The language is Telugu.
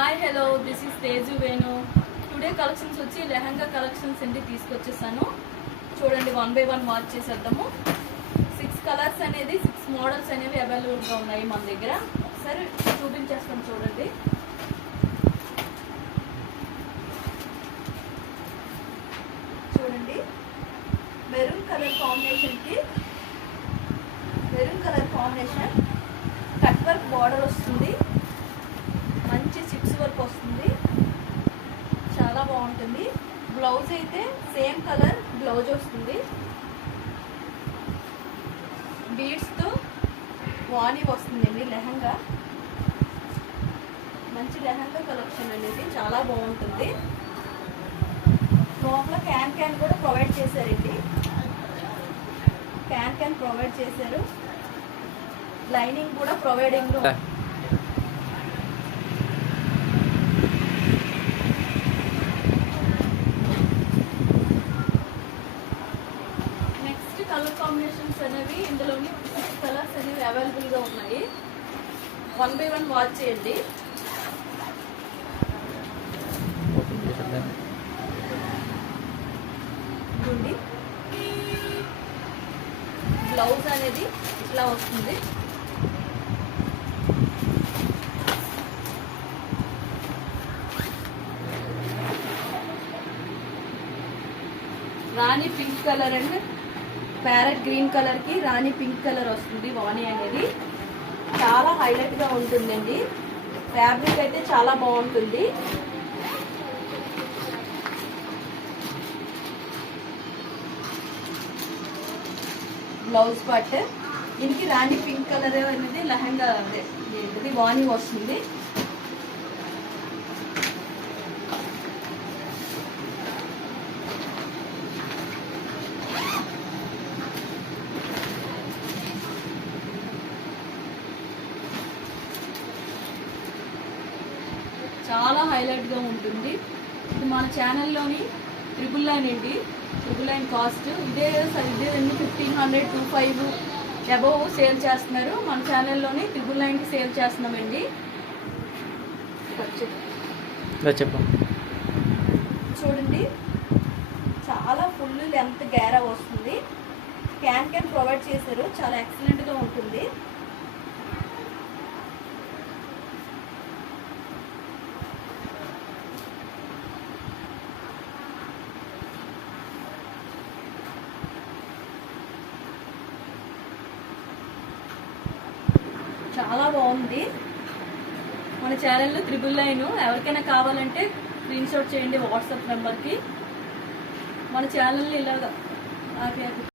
Hi hello this is Teju Venu. Today collections వచ్చి లెహంగా కలెక్షన్స్ అండి తీసుకొచ్చేసాను. చూడండి 1 by 1 వాచ్ చేసేద్దాము. 6 కలర్స్ అనేది 6 మోడల్స్ అనేవి అవైలబుల్గా ఉన్నాయి మన దగ్గర. ఒకసారి చూపించేస్తాం చూడండి. చూడండి maroon colour combination cut work border వస్తుంది, మంచి చిప్స్ వర్క్ వస్తుంది, చాలా బాగుంటుంది. బ్లౌజ్ అయితే సేమ్ కలర్ బ్లౌజ్ వస్తుంది, బీడ్స్తో వాణి వస్తుందండి. లెహంగా మంచి లెహంగా కలెక్షన్ అనేది చాలా బాగుంటుంది. లోపల క్యాన్ కూడా ప్రొవైడ్ చేశారండి. క్యాన్ ప్రొవైడ్ చేశారు, లైనింగ్ కూడా ప్రొవైడింగ్ లో. నెక్స్ట్ కలర్ కాంబినేషన్స్ అనేవి ఇందులోని 6 కలర్స్ అనేవి అవైలబుల్ గా ఉన్నాయి. 1 by 1 వాచ్ చేయండి. బ్లౌజ్ అనేది ఇట్లా వస్తుంది. Rani pink colour and parrot green colour కి రాణి పింక్ కలర్ వస్తుంది. వాణి అనేది చాలా హైలైట్ గా ఉంటుందండి. ఫ్యాబ్రిక్ అయితే చాలా బాగుంటుంది. బ్లౌజ్ పార్ట్ దీనికి రాణి పింక్ కలర్ అనేది లెహంగా ఏంటిది వాణి వస్తుంది. చాలా హైలైట్గా ఉంటుంది. ఇది మన ఛానల్లోని 999 అండి. 999 కాస్ట్. ఇదే 1500 25 అబవ్ సేల్ చేస్తున్నారు. మన ఛానల్లోని 999కి సేల్ చేస్తున్నామండి. చూడండి చాలా ఫుల్ లెంత్ గేరా వస్తుంది. క్యాన్ ప్రొవైడ్ చేశారు, చాలా ఎక్సలెంట్గా ఉంటుంది. చాలా బాగుంది. మన ఛానల్లో 999 ఎవరికైనా కావాలంటే స్క్రీన్ షాట్ చేయండి వాట్సాప్ నెంబర్కి. మన ఛానల్ని ఇలాగా